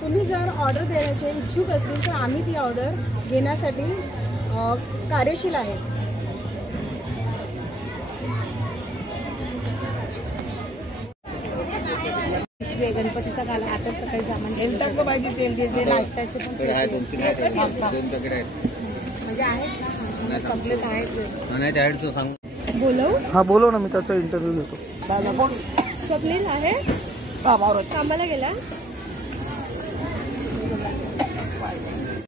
तुम्ही जर ऑर्डर देण्याचे इच्छुक असतील तर आम्ही ती ऑर्डर घेण्यासाठी कार्यशील आहे। गणपतीचा काल आता सकाळी सामान तेल टाकलं पाहिजे, तेल घेतले नाश्त्याचे पण म्हणजे आहेत ना, संपलेत आहेत सांग बोलव। हाँ बोलो ना, मी त्याचा इंटरव्ह्यू घेतो। स्वप्नील आहे कामाला गेला।